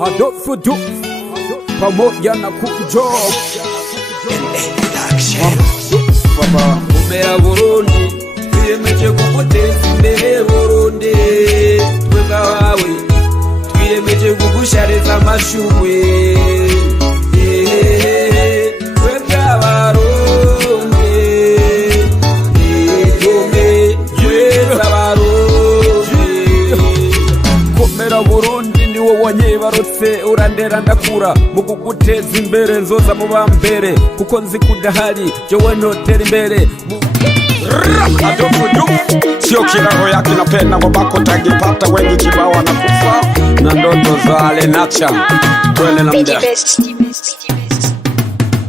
hadofudu pamoja na kujo baba umera Burundi twiyemeje kuguteza imbere Burundi twebwe abawe twiyemeje kugushareza amashurwe twebwe abarundi twebwe abarundi komera Burundi ni wowe wanyibarutse urandera ndakura mu kuguteza imbere nzoza mu bambere kuko nzi kudahari jewe notera imbere sio Kiyago yake napenda babako tagipata wengi kibao wanakufa na ndoto zale nacha kwele na mda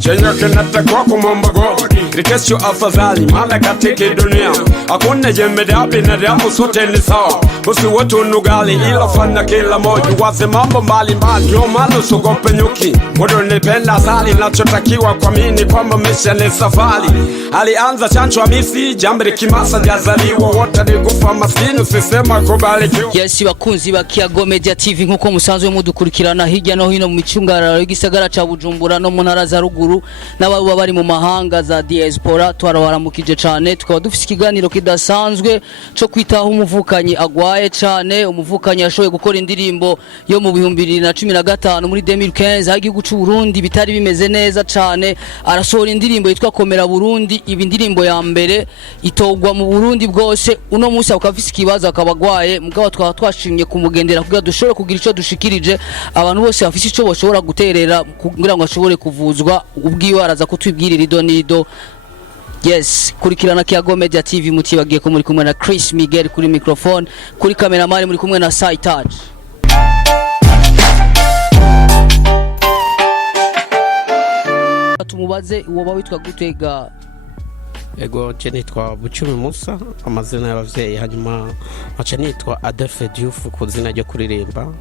Chenya kenata kwa kumambago Rikesho afadhali mala katika dunia Hakuna jemede hapi na damu sote ni sawa Usi watu nugali ila fana kila moja Waze mambo mbali mbali yo malu sugope nyuki Mudu nipenda asali nachotakiwa kwa mini kwamba mesha ni safari Alianza chancho amisi jambri kimasa jazaliwa Wota ni gufa masinu sisema kubalikiwa Yes bakunzi ba Kiyago Media TV nkuko musanzwe mudukurikirana hirya no hino mu micungararo y'igisagara ca Bujumbura no mu ntara za ruguru n'ababa bari mu mahanga za diaspora twarabaramukije cyane tukaba dufite ikiganiro kidasanzwe cyo kwitaho umuvukanyi Arwaye cyane umuvukanyi yashoboye gukora indirimbo yo mu 2015 muri 2015 igihugu cy'u Burundi bitari bimeze neza cyane arasohora indirimbo yitwa Komera Burundi ibi indirimbo ya mbere itogwa mu Burundi bwose uno munsi akafise ikibazo akabagwaye mugabo twashimye kumugendera kugira dushobore kugira ico dushikirije abantu bose bafise ico boshobora guterera kugira ngo ashobore kuvuzwa ubwiwe araza kutwibwirira idonido. Yes, kurikirana Kiyago Media TV mutibagiye ko muri kumwe na Chris Miguel kuri microphone, kuri cameraman muri kumwe na Saitouch. Tumubaze uwo witwa gutega Ego nitwa Bucumi Musa amazina y'abavyeyi hanyuma aca nitwa Adolphe Diouf ku zina ryo kuririmba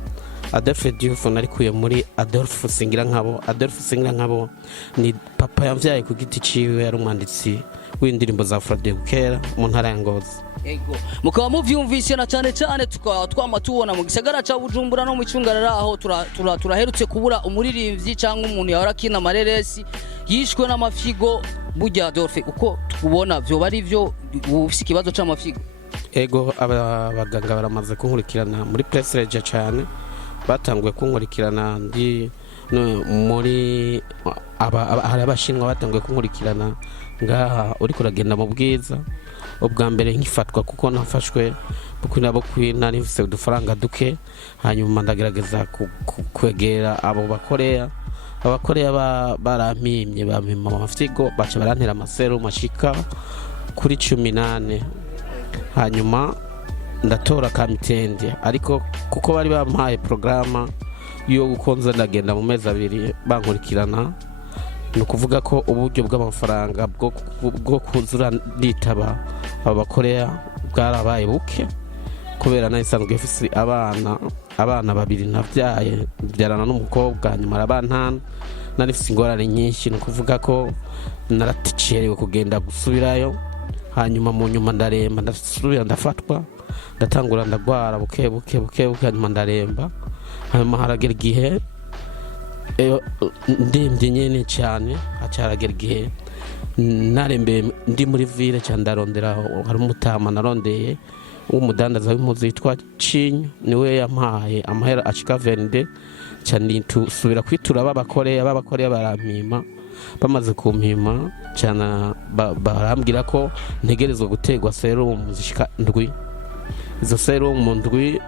Adolphe Diouf narikuye muri Adolphe Singirankabo. Adolphe Singirankabo ni papa yavyaye ku giti ciwe yari umwanditsi w'indirimbo za Kera mu ntara ya Ngozi. Ego mukaba muvyumvise na cyane cyane twama tubona mu gisagara ca Bujumbura no mu cungarara aho turaherutse kubura umuririmvyi cyangwa umuntu yahora kina amareresi yishwe n'amafyigo burya Adolphe uko tubona vyo bari vyo ufise ikibazo c'amafyigo. Ego abaganga baramaze kunkurikirana muri press rege cyane batanguye kunkurikirana ndi muri hari abashinwa batanguye kunkurikirana ngaha uri kuragenda mu bwiza ubwa mbere nkifatwa kuko nafashwe bukwinabo kwina nifise udufaranga duke hanyuma ndagerageza kwegera abo abakoreya barampimye bampima Amafyigo baca barantera amaserumu ashika kuri 18 hanyuma ndatora kamitende ariko kuko bari bampaye programa yo gukonza ndagenda mu mezi 2 bankurikirana no kuvuga ko uburyo bw'amafaranga bwo kuzura nditaba abakoreya bwarabaye buke kubera nayisanzwe ifise abana babiri navyaye byarana n'umukobwa nyuma arabantana narifise ingorane nyinshi no kuvuga ko naraticerewe kugenda gusubirayo hanyuma mu nyuma ndaremba ndasubira ndafatwa ndatangura ndagwara buke hanyuma ndaremba hanyuma haragera igihe ndembye nyene cyane acaragera igihe narembe ndi muri ville cyandarondera hari umutama narondeye umudandaza w'impuzu yitwa Cinyo niwe yampaye amahera ashika 22 cyane tusubira kwitura abakoreya barampima bamaze kumpima cyane barambwira ko ntegerezwa gutegwa serum zishika 7 izo serum mu ndwi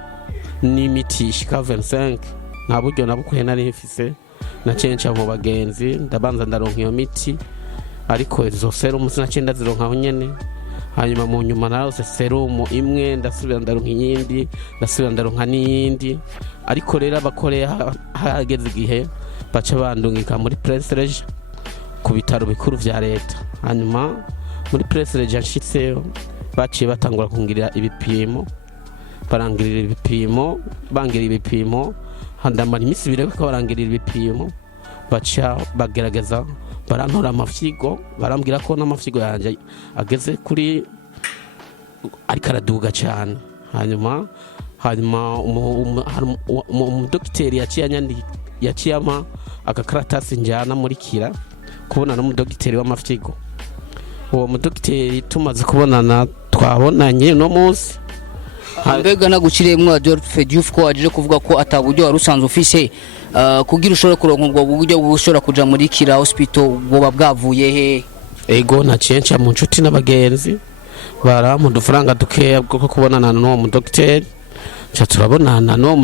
n'imiti ishika 25 nta buryo nabukuye nari mfise na cenca mu bagenzi ndabanza ndaronka iyo miti ariko izo serum sinacenda zironka aho nyene hanyuma mu nyuma narose serum imwe ndasubira ndaronka inyindi ndasubira ndaronka n'iyindi ariko rero abakoreya hageze igihe baca bandungika muri press rege ku bitaro bikuru vya leta hanyuma muri press rege nshitseyo baciye batangura kungirira ibipimo bangirira ibipimo handamara imisi bire ko barangirira ibipimo baca bagerageza barantora Amafyigo barambwira ko n'Amafyigo yanje ageze kuri ariko araduga cyane hanyuma hanyuma umudokiteri yaciye ama agakaratasi njyana muri Kira kubona n'umudokiteri w'Amafyigo. Uwo mudokiteri tumaze kubonana twabonanye no munsi mbega naguciremwe Adolphe Diouf ko waje kuvuga ko ataburyo wari usanzwe ufise kugira ushobore kuronka ubwo buryo bushobora kuja muri Kira hospital bwoba bwavuye he? Ego nacenca mu nshuti n'abagenzi baramu dufaranga dukeya bwo kubonana n'uwo mudokiteri. Cha turabonana n'uwo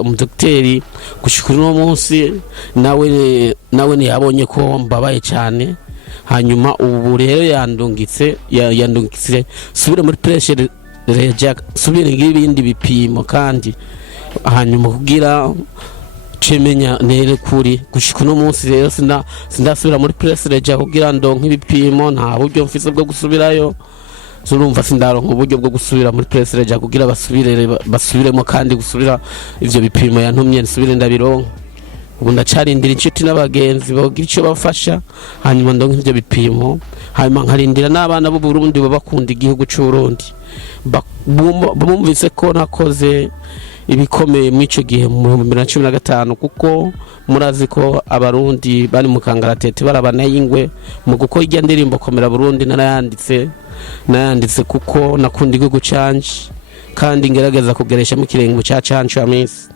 umudokiteri gushikura no munsi nawe ni yabonye ko mbabaye cyane. Hanyuma ubu rero yandungitse subire muri pressure reject subire ngibindi bipimo kandi hanyuma kugira cemenya nere kuri gushika no munsi rero sindasubira muri pressure reject kugira ndonke ibipimo nta buryo mfise bwo gusubirayo. Zurumva sindaronka uburyo bwo gusubira muri pressure reject kugira basubiremo kandi gusubira ivyo bipimo yantumye nsubire ndabironka. Ubu ndacarindira inshuti n'abagenzi bogira icyo bafasha hanyuma ndonke ivyo bipimo hanyuma nkarindira n'abana b'u Burundi bakunda igihugu cy'u Burundi bumvise ko nakoze ibikomeye mu ico gihe mu 2015 kuko murazi ko abarundi bari mu kangaratete barabana y'ingwe mu guko ijya ndirimbo komera Burundi nayanditse kuko nakunda igihugu canje kandi ngerageza kugeresha mu kirengo cya canje amisi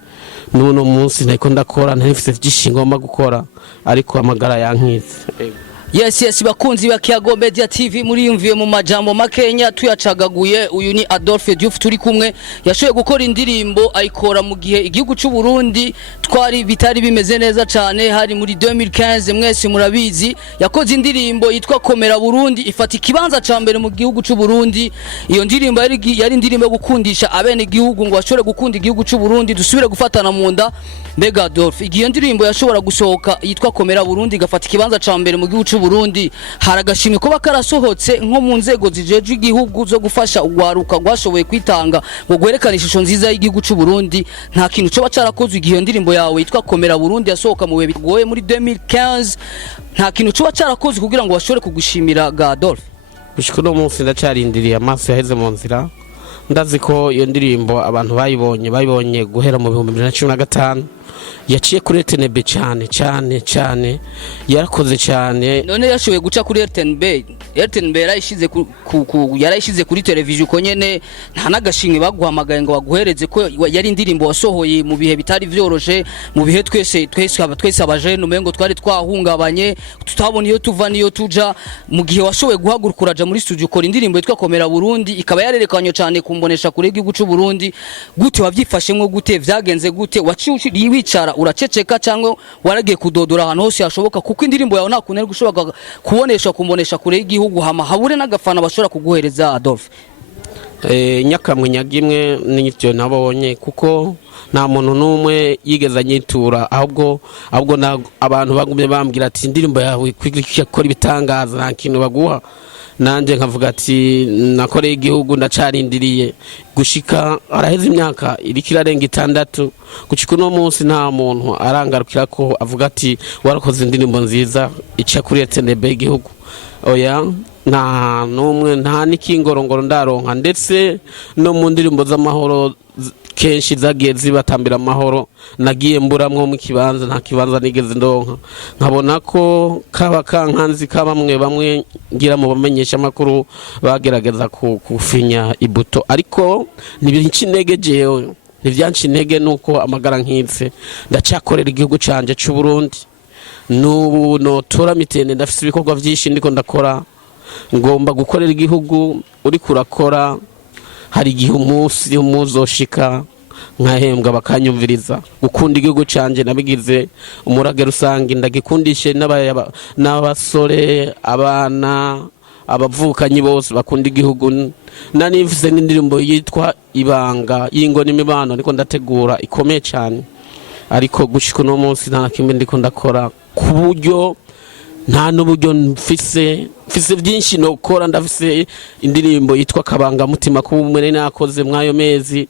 nuno munsi nako ndakora ntafise byishingo ngomba gukora ariko amagara yankitse. Yes bakunzi ba Kiyago Media TV muriyumviye mu majambo makenya tuyacagaguye. Uyu ni Adolphe Diouf turi kumwe yashoye gukora indirimbo ayikora mu gihe igihugu cy'u Burundi bitari bimeze neza cyane hari muri 2015 mwese murabizi yakoze indirimbo yitwa Komera Burundi ifata ikibanza ca mbere mu gihugu cy'u Burundi. Iyo ndirimbo yari indirimbo yo gukundisha abene igihugu ngo bashore gukunda igihugu cy'u Burundi dusubire gufatana mu nda. Mbega Adolphe igihe ndirimbo yashobora gusohoka yitwa Komera Burundi gafata ikibanza ca mbere mu gihugu Burundi haragashimwe ko bakarasohotse nko mu nzego zijeje igihugu zo gufasha ugwaruka gwashoboye kwitanga ngo gwerekana ishusho nziza y'igihugu cy'u Burundi. Nta kintu cyo bacarakozwe igihe ndirimbo yawe yitwa Komera Burundi yasohoka mu bihe bigoye muri 2015 nta kintu cyo bacarakozwe kugira ngo bashore kugushimira ga Adolphe. Gushika no munsi ndacarindiriye amaso yaheze mu nzira ndazi ko iyo ndirimbo abantu bayibonye guhera mu 2015 yaciye kuri RTNB cyane yarakoze cyane. None yashoboye guca kuri RTNB yarayishize kuri televiziyo ko nyene nta nagashimwe baguhamagaye ngo baguhereze ko yari indirimbo wasohoye mu bihe bitari vyoroshe mu bihe twese abaje numengo twari twahungabanye tutabona iyo tuva niyo tuja mu gihe washoboye guhaguruka uraja muri studio ukora indirimbo yitwa Komera Burundi ikaba yarerekanywe cyane kumbonesha kuri igihugu cy'u Burundi. Gute wavyifashemwe gute vyagenze gute waciye wicara uraceceka cyangwa waragiye kudodora ahantu hose yashoboka kuko indirimbo yawe nta kuntu gushoboka kumbonesha kure y'igihugu habure n'agafana bashobora kuguhereza Adolphe? Nyakamwe nyagimwe n'icyo nabonye kuko nta muntu numwe yigeza nyitura ahubwo abantu bagumye bambwira ati indirimbo yawe kwikora ibitangaza nta kintu baguha. Nanje nkavuga ati nakoreye igihugu ndacarindiriye gushika araheze imyaka irikirarenga 6 gushika no munsi nta muntu arangarukira ko avuga ati warakoze indirimbo nziza ica kuri RTNB igihugu. Oya nta numwe nta nikingorongoro ndaronka ndetse no mu ndirimbo z'amahoro kenshi zagiye zibatambira amahoro nagiye mburamwe mu kibanza nta kibanza nigeze ndonka. Nkabona ko kaba kankanzi bamwe ngira mu bamenyesha makuru bagerageza kufinya ibuto ariko nibinci intege jewe nivyanci intege nuko amagara nkitse ndacakorera igihugu canje cy'u Burundi. Nubu no tora mitende ndafise ibikorwa byinshi ndiko ndakora ngomba gukorera igihugu uri kurakora. Hari igihe umunsi umuzoshika nkahembwa bakanyumviriza gukunda igihugu canje nabigize umurage rusange ndagikundishe n'abasore abana abavukanyi bose bakunda igihugu. Nanivise n'indirimbo yitwa Ibanga y'ingo n'imibano niko ndategura ikomeye cyane ariko gushika no munsi nta kimwe ndiko ndakora ku buryo nta n'uburyo mfise byinshi nokora. Ndafise indirimbo yitwa Kabanga mutima ku umwe nakoze mwayo mezi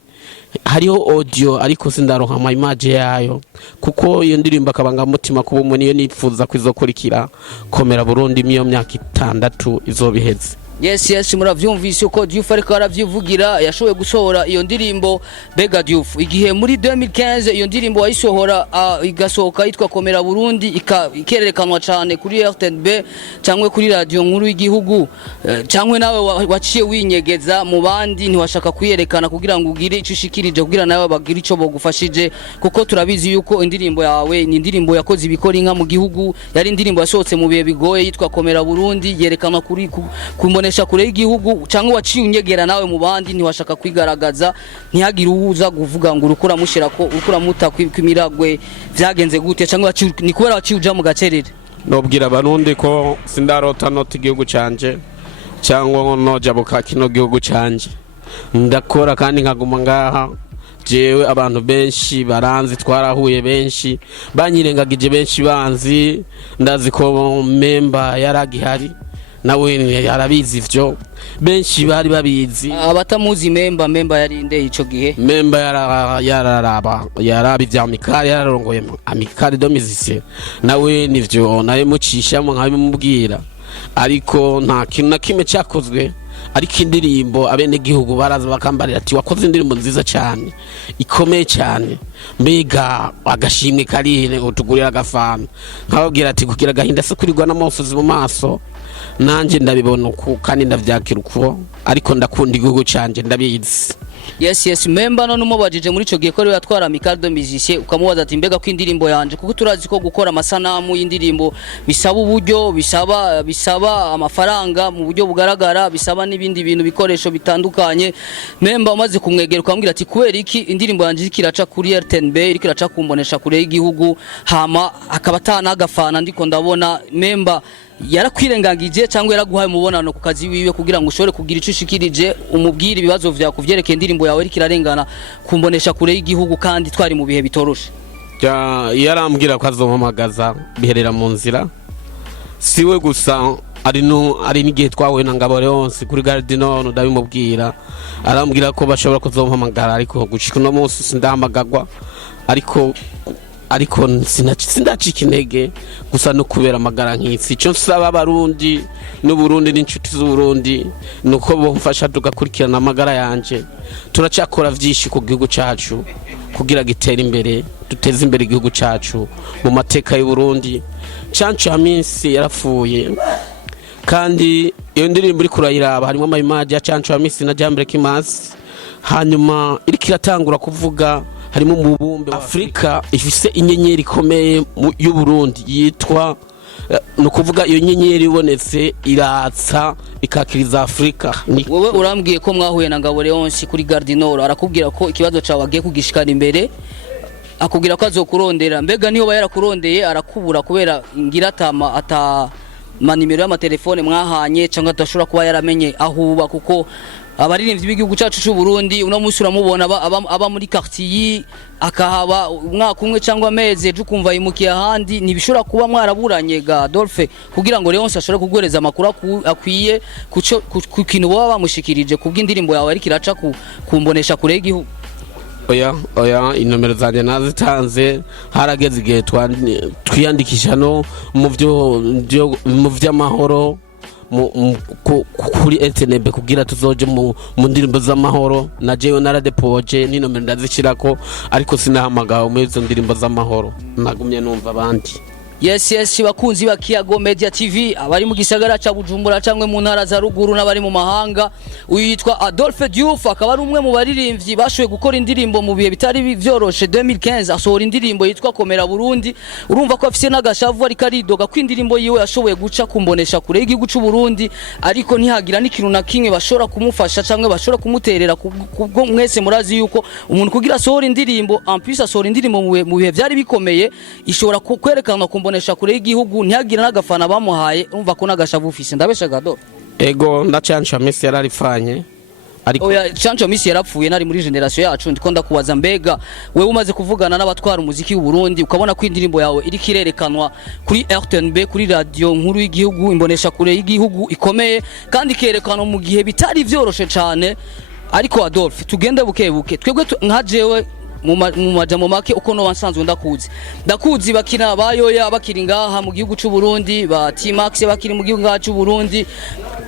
hariho audio ariko sindaronka ama image yayo kuko iyo ndirimbo akabanga mutima kuba umuntu iyo nipfuza kwizokurikira komera Burundi miyo myaka 6 izobiheze. Yes muravyumvise uko Diouf ariko aravyivugira yashoboye gusohora iyo ndirimbo Bega Diouf igihe muri 2015 iyo ndirimbo wayisohora igasohoka yitwa Komera Burundi ikererekanwa cyane kuri RTNB cyangwa kuri radio nkuru y'igihugu cyangwa nawe waciye winyegeza mu bandi ntiwashaka kuyerekana kugira ngo ugire ico ushikirije kugira nawe bagira ico bogufashije kuko turabizi yuko indirimbo yawe ni indirimbo yakoze ibikora inka mu gihugu yari indirimbo yasohotse mu bihe bigoye yitwa Komera Burundi yerekanwa kuri kumbonesha kure y'igihugu cyangwa waciye unyegera nawe mu bandi ntiwashaka kwigaragaza ntihagire uza kuvuga ngo urukura mushirako urukura muta kwimiragwe vyagenze gute cyangwa ni kubera waciye uja mu gacerere. Nobwira abarundi ko sindarota nota igihugu canje cyangwa noja buka kino gihugu canje ndakora kandi nkaguma ngaha jewe abantu benshi baranzi twarahuye benshi banyirengagije benshi banzi ndazi ko memba yaragihari nawe yarabizi ivyo benshi bari babizi abatamuzi memba yari inde ico gihe memba yarabi vya amikari yararongoye amikari domizise nawe nivyo nawe mucishamo nkabimubwira ariko nta kintu na kimwe cyakozwe ariko indirimbo abene gihugu baraza bakambarira ati wakoze indirimbo nziza cyane ikomeye cyane mbega agashimwe karine utugurira agafana nkababwira ati kugira gahinda se kurigwa n'amafuzi mu maso nanje ndabibona uko kandi ndavyakira uko ariko ndakunda igihugu canje ndabizi. Yes memba none umubajije muri ico gihe ko yatwara Micardo Musicien ukamubaza ati mbega ko indirimbo yanje kuko turazi ko gukora amasanamu y'indirimbo bisaba uburyo bisaba amafaranga mu buryo bugaragara bisaba n'ibindi bintu bikoresho bitandukanye memba umaze kumwegera ukambwira ati kubera iki indirimbo yanje ikiraca kuri RTNB ikiraca kumbonesha kure y'igihugu hama akabatana agafana ndiko ndabona memba yarakwirengagije cyangwa yaraguhaye umubonano ku kazi wiwe kugira ngo ushobore kugira ico ushikirije umubwire ibibazo vya kuvyerekeye indirimbo yawe iri kirarengana kumbonesha kure y'igihugu kandi twari mu bihe bitoroshe. Yarambwira ko azompamagaza biherera mu nzira siwe gusa ari n'igihe twahuye na Ngabo Leonce kuri Gardino ndabimubwira arambwira ko bashobora kuzompamagara ariko gushika no munsi sindahamagagwa ariko sindacika intege gusa no kubera amagara nk'isi cyo nsaba abarundi n'Uburundi n'inshuti z'Uburundi nuko bomfasha tugakurikirana amagara yanje turacakora vyinshi ku gihugu cacu kugira gitere imbere duteze imbere igihugu cacu mu mateka y'u Burundi cancu Hamisi yarapfuye kandi iyo ndirimbo iri kurayiraba harimo amayimaje ya cancu Hamisi na Jambre Kimasi hanyuma iri kiratangura kuvuga harimo umubumbe Afrika ifise inyenyeri ikomeye y'u Burundi yitwa no kuvuga iyo nyenyeri ibonetse iratsa ikakiriza Afrika. Wowe urambwiye ko mwahuye na Ngabo Leonce kuri Gardinoro arakubwira ko ikibazo cawe agiye kugishikana imbere akubwira ko azokurondera mbega niho bayarakurondeye arakubura kubera ngiratama ata manimero y'amatelefone mwahanye cyangwa adashobora kuba yaramenye ahuba kuko abaririmbyi b'igihugu cyacu cy'u Burundi uno munsi uramubona aba muri quartier akahaba umwaka umwe cyangwa amezi ejo kumva yimukiye ahandi nibishobora kuba mwaraburanye ga Adolphe kugira ngo Leonce ashobore kugwereza amakuru akwiye ku kintu baba bamushikirije kubw'indirimbo yawe ari kiraca kumbonesha kure y'igihugu. Oya inomero zanje nazitanze harageze igihe twiyandikisha no mu vy'amahoro kuri RTNB kugira tuzoje mu ndirimbo z'amahoro na jewe naradepoje n'inomero ndazishirako ariko sinahamagawe mu izo ndirimbo z'amahoro nagumye numva abandi. Yes bakunzi ba Kiyago Media TV abari mu gisagara ca Bujumbura cyangwa mu ntara za ruguru n'abari mu mahanga uyitwa Adolphe Diouf akaba ari umwe mu baririmbyi bashoye gukora indirimbo mu bihe bitari vyoroshe 2015 asohora indirimbo yitwa Komera Burundi urumva ko afise n'agashavu ari karidoga ko indirimbo yiwe yashoboye guca kumbonesha kure y'igihugu cy'u Burundi ariko ntihagira n'ikintu na kimwe bashobora kumufasha cyangwa bashobora kumuterera kubwo mwese murazi yuko umuntu kugira asohora indirimbo en plus asohora indirimbo mu bihe byari bikomeye ishobora kwerekana kumbonesha kure y'igihugu ntihagira n'agafana bamuhaye umva ko n'agashavu ufise ndabesha Gado. Ego na Chancho Hamisi yararifanye ariko oya Chancho Hamisi yarapfuye nari muri generation yacu ndiko ndakubaza mbega wewe umaze kuvugana n'abatwara umuziki w'u Burundi ukabona ko indirimbo yawe iri kirerekanwa kuri RTNB kuri radio nkuru y'igihugu imbonesha kure y'igihugu ikomeye kandi kerekanwa mu gihe bitari vyoroshe cyane ariko Adolphe tugende buke buke twebwe nka jewe mu majambo make uko no wansanzwe ndakuzi bakina bayoya bakiri ngaha mu gihugu cy'u Burundi ba T-Max bakiri mu gihugu cy'u Burundi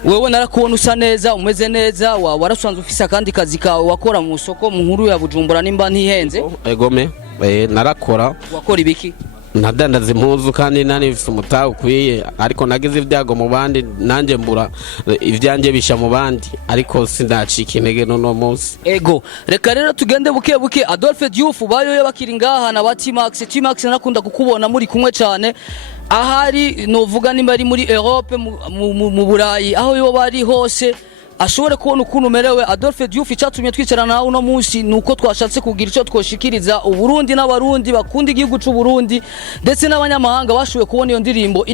wewe narakubona usa neza umeze neza warasanzwe ufise akandi kazi kawe wakora mu soko mu nkuru ya Bujumbura nimba ntihenze egome narakora wakora ibiki nadandaza impuzu kandi nanifise umutahe ukwiye ariko nagize ibyago mu bandi nanjye mbura ivyanje bisha mu bandi ariko sindacika intege no munsi ego reka rero tugende buke buke Adolphe Diouf bayoye bakiri ngaha na ba T-Max nakunda kukubona muri kumwe cyane ahari novuga nimba ari muri Europe mu Burayi aho yo bari hose ashobore kubona ukuntu umerewe Adolphe Diouf cyatumye twicarana nawe uno munsi nuko twashatse kugira icyo twoshikiriza uburundi n'abarundi bakunda igihugu cy'u Burundi ndetse n'abanyamahanga bashoboye kubona iyo ndirimbo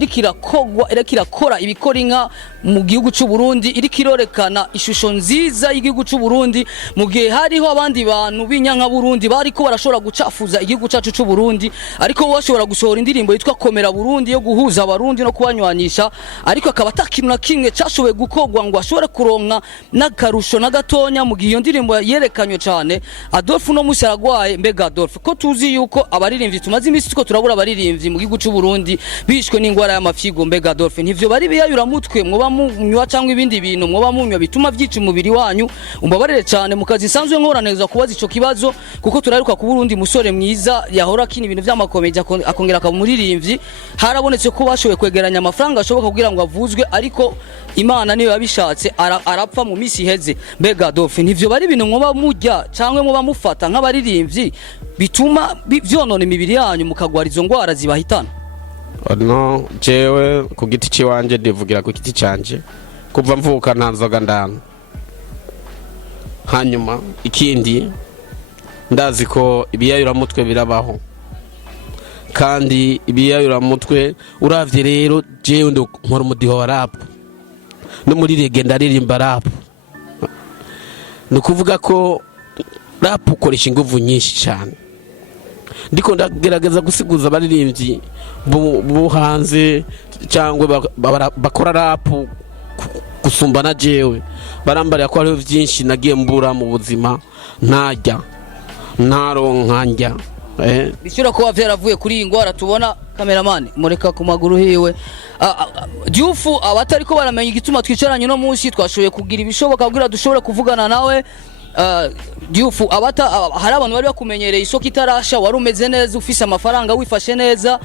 irakora ibikora inka mu gihugu cy'u Burundi irikirorekana ishusho nziza y'igihugu cy'u Burundi mu gihe hariho abandi bantu b'inyanka Burundi bariko barashobora gucafuza igihugu cyacu cy'u Burundi ariko bashobora gusohora indirimbo yitwa Komera Burundi yo guhuza abarundi no kubanywanisha ariko akaba atakintu na kimwe cyashoboye gukogwa ngo ashobore kuronka n'akarusho n'agatonya mu gihe iyo ndirimbo yerekanywe cyane Adolphe no musi Arwaye mbega Adolphe ko tuzi yuko abaririmbyi tumaze imisi tuko turabura abaririmbyi mu gihugu cy'u Burundi bishwe n'ingwara y'amafyigo mbega Adolphe ntivyo bari biyayura mutwe mwoba munywa cyangwa ibindi bintu mwoba munywa bituma byica umubiri wanyu umbabarire cyane mu kazi sanzwe nkoraneza kubaza ico kibazo kuko turaruka ku Burundi musore mwiza yahora akina ibintu by'amakomedia akongera akamuririmbyi harabonetse ko bashoboye kwegeranya amafaranga ashoboka kugira ngo avuzwe ariko Imana niyo yabishatse arapfa mu misi heze mbega Adolphe ntivyo bari ibintu mwoba mujya cyangwa mwoba mufata nk'abaririmbyi bituma vyonona imibiri yanyu mukagwara izo ngwara zibahitana no jewe ku giti ciwanje ndivugira ku giti canje kuva mvuka nta nzoga ndana hanyuma ikindi ndazi ko ibiyayuramutwe birabaho kandi ibiyayuramutwe uravye rero jewe nkora umudiho wa rap no muri legenda aririmba rap nukuvuga ko rap ukoresha inguvu nyinshi cyane ndiko ndagerageza gusiguza abaririmbyi bo hanze cyangwa bakora rap gusumba na jewe barambarira ko hariho byinshi nagiye mbura mu buzima ntajya ntaronkanja bishobora kuba vyaravuye kuri iyi ngwara tubona cameraman mureka ku maguru hiwe Diouf abatari ko baramenya igituma twicaranye no munsi twashoboye kugira ibishoboka kugira dushobora kuvugana nawe Diouf hari abantu bari bakumenyereye isoko itarasha wari umeze neza ufise amafaranga wifashe neza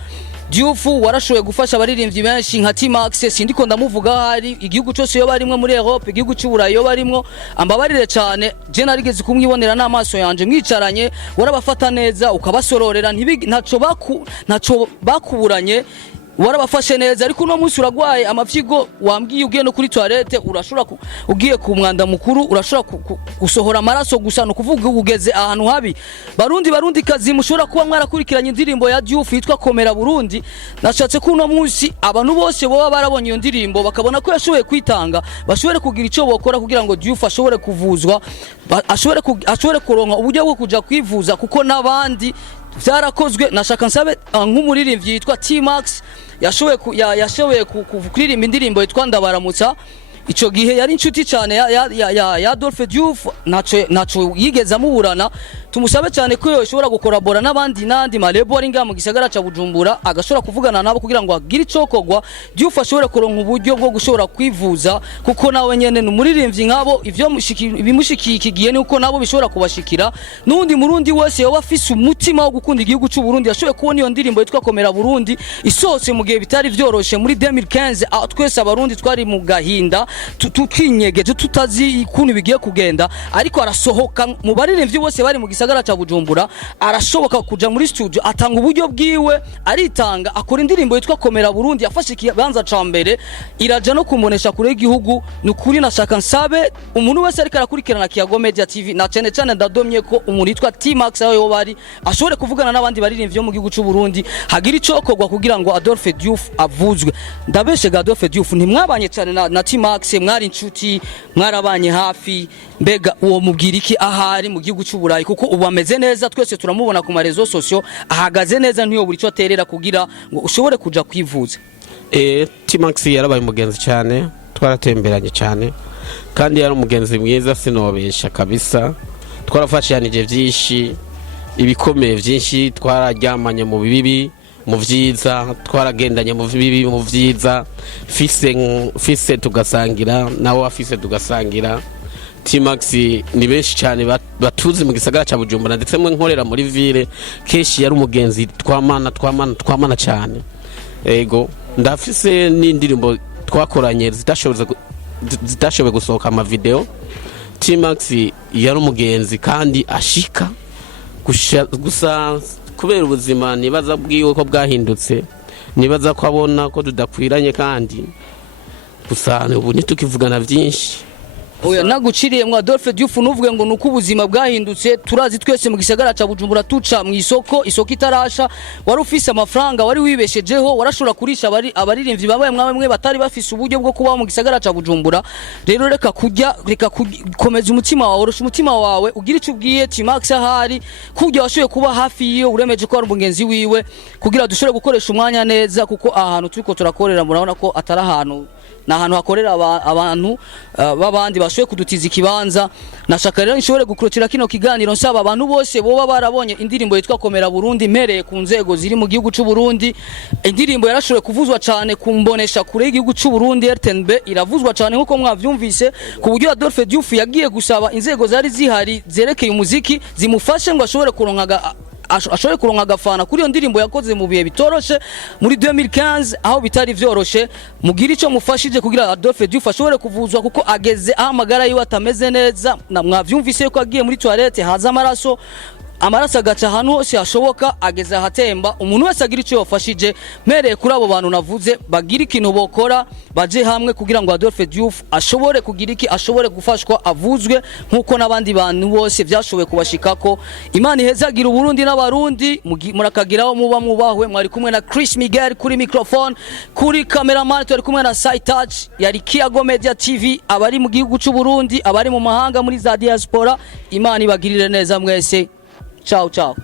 Diouf warashoboye gufasha abaririmbyi benshi nka T-Max sindiko ndamuvuga hari igihugu cyose yo barimwe muri Europe igihugu cy'u Burayi yo barimwo ambabarire cyane je narigeze kumwibonera n'amaso yanje mwicaranye warabafata neza ukabasororera ntaco bakuburanye warabafashe neza ariko no munsi uragwaye amafyigo wambwiye ugiye no kuri toilette urashobora ugiye ku mwanda mukuru urashobora gusohora amaraso gusa no kuvuga ugeze ahantu habi barundi kazi mushobora kuba mwarakurikiranye indirimbo ya Diouf yitwa Komera Burundi nashatse ko no munsi abantu bose bo barabonye iyo ndirimbo bakabona ko yashoboye kwitanga bashobore kugira ico bokora kugira ngo Diouf ashobore kuvuzwa ashobore kuronka uburyo bwo kuja kwivuza kuko nabandi vyarakozwe nashaka nsabe nk'umuririmbyi yitwa T-Max yashoboye kuririmba indirimbo yitwa Ndabaramutsa ico gihe yari inshuti cyane ya Adolphe Diouf naco yigeza muburana tumusabe cyane ko yoshobora gukorabora n'abandi malebo ari ngaha mu gisagara ca Bujumbura agashobora kuvugana nabo kugira ngo agire icokogwa Diouf ashobore kuronka uburyo bwo gushobora kwivuza kuko nawe nyene n'umuririmbyi nkabo ivyo bimushikiye ikigiye nuko nabo bishobora kubashikira nundi murundi wese yoba afise umutima wo gukunda igihugu cy'u Burundi yashoboye kubona iyo ndirimbo yitwa Komera Burundi isose mu gihe bitari vyoroshe muri 2015 twese abarundi twari mu gahinda tukinyegeje tutazi ikuntu bigiye kugenda ariko arasohoka mu baririmbyi bose bari mu gisagara ca Bujumbura arashoboka kuja muri studio atanga uburyo bwiwe aritanga akora indirimbo yitwa Komera Burundi yafashe ikibanza ca mbere iraja no kumonesha kure igihugu nukuri nashaka nsabe umuntu wese ariko arakurikirana Kiyago Media TV na cyane ndadomye ko umuntu yitwa T-Max aho yo bari ashobore kuvugana n'abandi baririmbyi byo mu gihugu cy'u Burundi hagira icokogwa kugira ngo Adolphe Diouf avuzwe ndabeshe Adolphe Diouf ntimwabanye cyane na T-Max mwari inshuti mwarabanye hafi mbega uwo mubwira iki ahari mu gihugu cy'u Burayi kuko ubu ameze neza twese turamubona ku marezo sosio ahagaze neza ntiyo buri cyo terera kugira ngo ushobore kuja kwivuza T-Max yarabaye umugenzi cyane twaratemberanye cyane kandi yari umugenzi mwiza sinobesha kabisa. Twarafashanije byinshi, ibikomeye byinshi, twararyamanye mu bibi mu vyiza, twaragendanye mu bibi mu vyiza, fise tugasangira nawe afise tugasangira. T-Max ni benshi cyane batuzi mu gisagara ca Bujumbura ndetse mwe nkorera muri ville, keshi yari umugenzi twamana cyane. Ego ndafise n'indirimbo twakoranye zitashoboye gusohoka ama video. T-Max yari umugenzi kandi ashika gusa kubera ubuzima nibaza bwiwe ko bwahindutse, nibaza ko abona ko tudakwiranye, kandi gusa ubu nitukivugana byinshi. Oya naguciriye mwa Adolphe Diouf nuvuge ngo nuko ubuzima bwahindutse. Turazi twese mu gisagara ca Bujumbura tuca mu isoko itarasha, wari ufise amafaranga, wari wibeshejeho, warashura kurisha abaririmbyi babaye mwe batari bafise uburyo bwo kubaho mu gisagara ca Bujumbura. Rero reka komeza umutima wawe, urusha umutima wawe, ugira icyo ubwiye T-Max ahari, kujya washoye kuba hafi yiyo, uremeje ko ari umugenzi wiwe, kugira dushobore gukoresha umwanya neza, kuko ahantu turiko turakorera murabona ko atari ahantu, na ahantu hakorera abantu babandi bashoye kudutiza ikibanza. Nashaka rero nshobore gukurikira kino kiganiro nsaba abantu bose boba barabonye indirimbo yitwa Komera Burundi mereye ku nzego ziri mu gihugu cy'u Burundi. Indirimbo yarashoye kuvuzwa cyane kumbonesha kure y'igihugu cy'u Burundi, RTNB iravuzwa cyane nkuko mwavyumvise, ku buryo Adolphe Diouf yagiye gusaba inzego zari zihari zerekeye umuziki zimufashe ngo ashobore kuronka agafana kuri iyo ndirimbo yakoze mu bihe bitoroshe muri 2015, aho bitari vyoroshe. Mugira ico mufashije kugira Adolphe Diouf ashobore kuvuzwa, kuko ageze aho amagara yiwe atameze neza. Mwavyumvise ko agiye muri toilette haza amaraso agaca ahantu hose hashoboka, ageze ahatemba. Umuntu wese agira icyo yafashije, mereye kuri abo bantu navuze, bagira ikintu bokora, baje hamwe kugira ngo Adolphe Diouf ashobore kugira iki, ashobore gufashwa, avuzwe nkuko nabandi bantu bose byashoboye kubashikako. Imana ihezagira Uburundi n'abarundi, murakagiraho muba mubahwe. Mwari kumwe na Chris Miguel kuri microphone, kuri cameraman twari kumwe na Side Touch, yari Kiyago Media TV. Abari mu gihugu cy'u Burundi, abari mu mahanga muri za diaspora, Imana ibagirire neza mwese. Ciao, ciao.